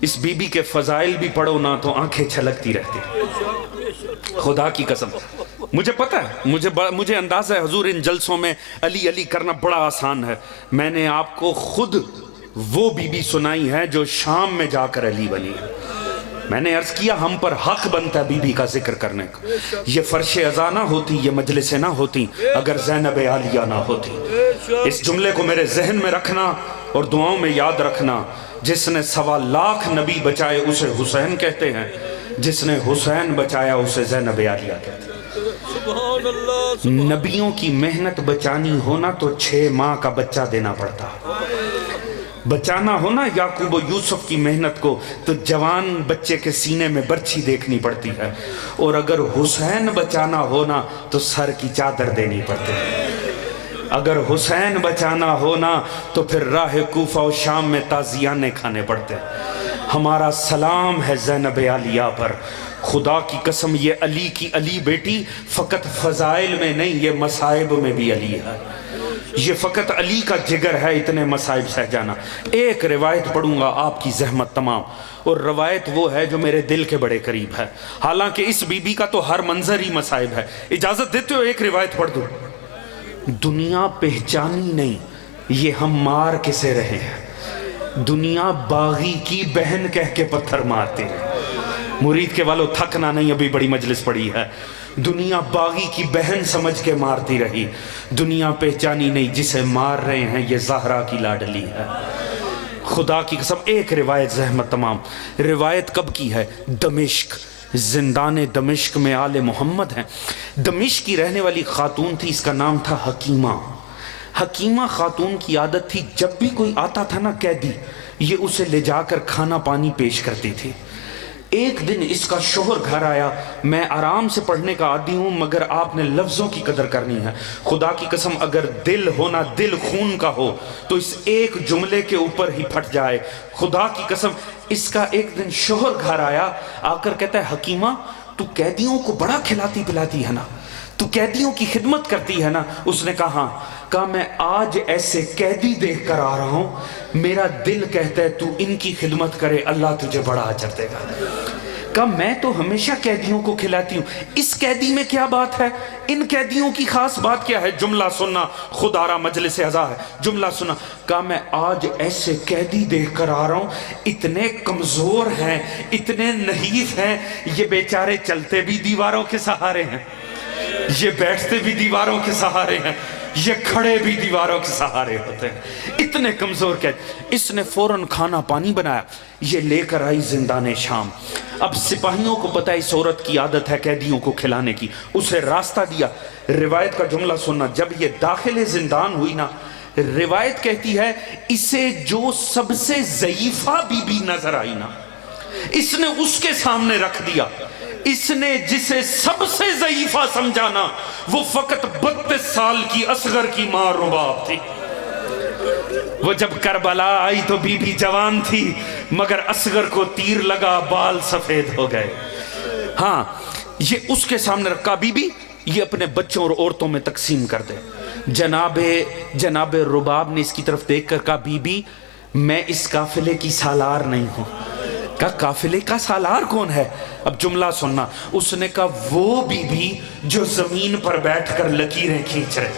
اس بی بی کے فضائل بھی پڑھو نا تو آنکھیں چھلکتی رہتی. خدا کی قسم مجھے پتا ہے, مجھے اندازہ ہے حضور ان جلسوں میں علی علی کرنا بڑا آسان ہے. میں نے آپ کو خود وہ بی بی سنائی ہے جو شام میں جا کر علی بنی ہے. میں نے عرض کیا ہم پر حق بنتا ہے بی بی کا ذکر کرنے کا. یہ فرش ازا نہ ہوتی, یہ مجلسیں نہ ہوتی اگر زینب عالیہ نہ ہوتی. اس جملے کو میرے ذہن میں رکھنا اور دعاؤں میں یاد رکھنا. جس نے 1.25 لاکھ نبی بچائے اسے حسین کہتے ہیں, جس نے حسین بچایا اسے زینب عالیہ کہتے ہیں. نبیوں کی محنت بچانی ہونا تو 6 ماہ کا بچہ دینا پڑتا. بچانا ہونا یعقوب و یوسف کی محنت کو تو جوان بچے کے سینے میں برچھی دیکھنی پڑتی ہے. اور اگر حسین بچانا ہونا تو سر کی چادر دینی پڑتی ہے. اگر حسین بچانا ہونا تو پھر راہ کوفہ و شام میں تازیانے کھانے پڑتے. ہمارا سلام ہے زینب عالیہ پر. خدا کی قسم یہ علی کی علی بیٹی فقط فضائل میں نہیں, یہ مصائب میں بھی علی ہے. یہ فقط علی کا جگر ہے اتنے مصائب سہ جانا. ایک روایت پڑھوں گا آپ کی زحمت تمام, اور روایت وہ ہے جو میرے دل کے بڑے قریب ہے. حالانکہ اس بی بی کا تو ہر منظر ہی مصائب ہے. اجازت دیتے ہو ایک روایت پڑھ دوں؟ دنیا پہچانی نہیں یہ ہم مار کسے رہے ہیں, دنیا باغی کی بہن کہہ کے پتھر مارتے ہیں. مرید کے والوں تھکنا نہیں, ابھی بڑی مجلس پڑی ہے. دنیا باغی کی بہن سمجھ کے مارتی رہی, دنیا پہچانی نہیں جسے مار رہے ہیں یہ زہرا کی لاڈلی ہے. خدا کی قسم ایک روایت زحمت تمام. روایت کب کی ہے؟ دمشق, زندان دمشق میں آل محمد ہیں. دمشق کی رہنے والی خاتون تھی, اس کا نام تھا حکیمہ. حکیمہ خاتون کی عادت تھی جب بھی کوئی آتا تھا نا قیدی, یہ اسے لے جا کر کھانا پانی پیش کرتی تھی. ایک دن اس کا شوہر گھر آیا, میں آرام سے پڑھنے کا عادی ہوں مگر آپ نے لفظوں کی قدر کرنی ہے. خدا کی قسم اگر دل ہونا دل خون کا ہو تو اس ایک جملے کے اوپر ہی پھٹ جائے. خدا کی قسم اس کا ایک دن شوہر گھر آیا, آ کر کہتا ہے حکیمہ تو قیدیوں کو بڑا کھلاتی پلاتی ہے نا, تو قیدیوں کی خدمت کرتی ہے نا. اس نے کہا ہاں. کہا میں آج ایسے قیدی دیکھ کر آ رہا ہوں, میرا دل کہتا ہے تو ان کی خدمت کرے اللہ تجھے بڑا اجر دے گا. کہا میں تو ہمیشہ قیدیوں کو کھلاتی ہوں, اس قیدی میں کیا بات ہے, ان قیدیوں کی خاص بات کیا ہے؟ جملہ سننا, خدا را مجلس ازا ہے, جملہ سنا. کہا میں آج ایسے قیدی دیکھ کر آ رہا ہوں, اتنے کمزور ہیں, اتنے نحیف ہیں, یہ بیچارے چلتے بھی دیواروں کے سہارے ہیں. یہ بیٹھتے بھی دیواروں کے سہارے ہیں، یہ کھڑے بھی دیواروں کے سہارے ہوتے ہیں، اتنے کمزور قید۔ اس نے فوراً کھانا پانی بنایا، یہ لے کر آئی زندان شام۔ اب سپاہیوں کو پتہ اس عورت کی عادت ہے قیدیوں کو کھلانے کی، اسے راستہ دیا۔ روایت کا جملہ سننا، جب یہ داخل زندان ہوئی نا، روایت کہتی ہے اسے جو سب سے ضعیفہ بی بی نظر آئی نا، اس نے اس کے سامنے رکھ دیا۔ اس نے جسے سب سے ضعیفہ سمجھانا وہ فقط 32 سال کی اصغر کی ماں رباب تھی۔ وہ جب کربلا آئی تو بی بی جوان تھی، مگر اصغر کو تیر لگا، بال سفید ہو گئے۔ ہاں، یہ اس کے سامنے رکھا، بی بی یہ اپنے بچوں اور عورتوں میں تقسیم کر دے۔ جناب رباب نے اس کی طرف دیکھ کر کہا، بی بی میں اس قافلے کی سالار نہیں ہوں۔ کہا قافلے کا سالار کون ہے؟ اب جملہ سننا، اس نے کہا وہ بی بی جو زمین پر بیٹھ کر لکیریں کھینچ رہے۔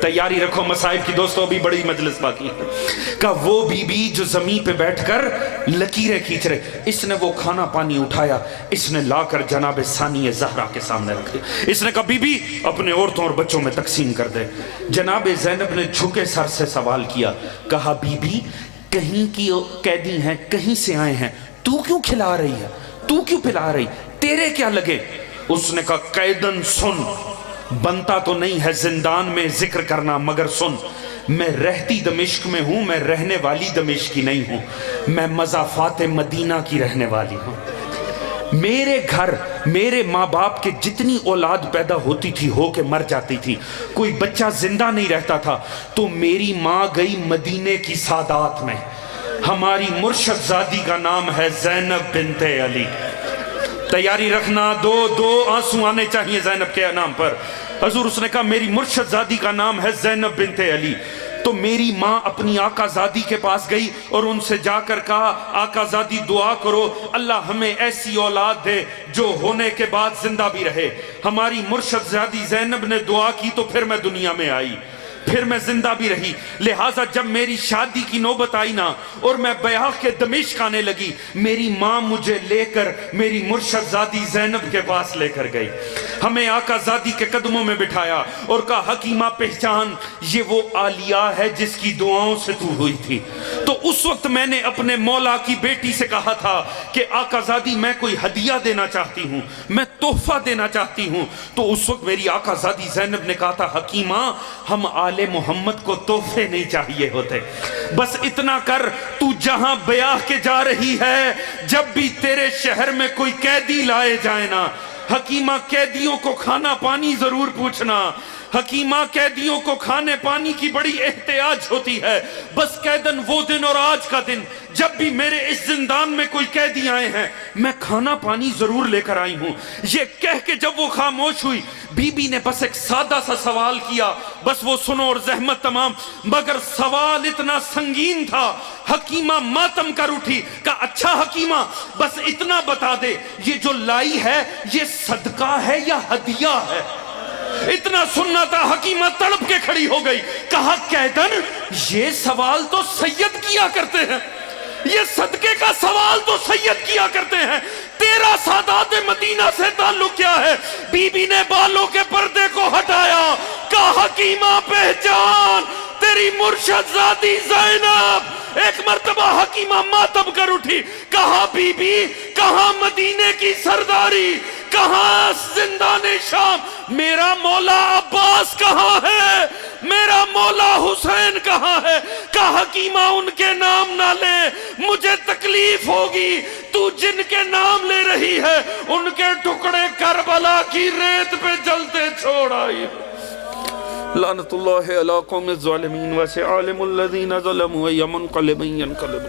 تیاری رکھو مصائب کی دوستوں، ابھی بڑی مجلس باقی ہے۔ کہا وہ بی بی جو زمین پہ بیٹھ کر لکیریں کھینچ رہے۔ اس نے وہ کھانا پانی اٹھایا، اس نے لا کر جناب ثانی زہرا کے سامنے رکھ دیا۔ اس نے کہا بی بی اپنے عورتوں اور بچوں میں تقسیم کر دے۔ جناب زینب نے جھکے سر سے سوال کیا، کہا بی بی کہیں کی قیدی ہیں، کہیں سے آئے ہیں، تو کیوں کھلا رہی ہے، تو کیوں پلا رہی، تیرے کیا لگے؟ اس نے کہا قیدن سن، بنتا تو نہیں ہے زندان میں ذکر کرنا، مگر سن، میں رہتی دمشق میں ہوں، میں رہنے والی دمشق کی نہیں ہوں، میں مضافات مدینہ کی رہنے والی ہوں۔ میرے گھر میرے ماں باپ کے جتنی اولاد پیدا ہوتی تھی ہو کے مر جاتی تھی، کوئی بچہ زندہ نہیں رہتا تھا، تو میری ماں گئی مدینے کی سادات میں۔ ہماری مرشد زادی کا نام ہے زینب بنت علی۔ تیاری رکھنا، دو آنسو آنے چاہیے زینب کے نام پر۔ حضور اس نے کہا میری مرشد زادی کا نام ہے زینب بنت علی۔ تو میری ماں اپنی آقا زادی کے پاس گئی اور ان سے جا کر کہا آقا زادی دعا کرو اللہ ہمیں ایسی اولاد دے جو ہونے کے بعد زندہ بھی رہے۔ ہماری مرشد زادی زینب نے دعا کی تو پھر میں دنیا میں آئی، پھر میں زندہ بھی رہی۔ لہٰذا جب میری شادی کی نوبت آئی نا اور میں بیاہ کے دمشق آنے لگی، میری ماں مجھے لے کر میری مرشد زادی زینب کے پاس لے کر گئی۔ ہمیں آقا زادی کے قدموں میں بٹھایا اور کہا حکیمہ پہچان، یہ وہ عالیہ ہے جس کی دعاؤں سے تو ہوئی تھی۔ تو اس وقت میں نے اپنے مولا کی بیٹی سے کہا تھا کہ آقا زادی میں کوئی ہدیہ دینا چاہتی ہوں، میں تحفہ دینا چاہتی ہوں۔ تو اس وقت میری آقا زادی زینب نے کہا تھا حکیمہ ہم آل محمد کو تحفے نہیں چاہیے ہوتے، بس اتنا کر تو جہاں بیاہ کے جا رہی ہے جب بھی تیرے شہر میں کوئی قیدی لائے جائے نا، حکیمہ قیدیوں کو کھانا پانی ضرور پوچھنا۔ حکیمہ قیدیوں کو کھانے پانی کی بڑی احتیاج ہوتی ہے، بس قیدن وہ دن اور آج کا دن جب بھی میرے اس زندان میں کوئی قیدی آئے ہیں میں کھانا پانی ضرور لے کر آئی ہوں۔ یہ کہہ کے جب وہ خاموش ہوئی، بی بی نے بس ایک سادہ سا سوال کیا، بس وہ سنو اور زحمت تمام، مگر سوال اتنا سنگین تھا حکیمہ ماتم کر اٹھی۔ کہا اچھا حکیمہ بس اتنا بتا دے یہ جو لائی ہے یہ صدقہ ہے یا ہدیہ ہے؟ اتنا سننا تھا حکیمہ تڑپ کے کھڑی ہو گئی۔ کہا قیدن یہ سوال تو سید کیا کرتے ہیں، یہ صدقے کا سوال تو سید کیا کرتے ہیں، تیرا سادات مدینہ سے تعلق کیا ہے؟ بی بی نے بالوں کے پردے کو ہٹایا، کہا حکیمہ پہچان تیری مرشد زادی زینب۔ ایک مرتبہ حکیمہ ماتم کر اٹھی، کہا بی بی کہاں مدینے کی سرداری، کہاں زندان شام، میرا مولا عباس کہاں ہے، میرا مولا حسین کہاں ہے؟ کہا حکیمہ ان کے نام نہ لے، مجھے تکلیف ہوگی، تو جن کے نام لے رہی ہے ان کے ٹکڑے کربلا کی ریت پہ جلتے چھوڑ آئی۔ لعنت اللہ علی قوم الظالمین وسعالم الذین ظلموا یمنقلب ینقلب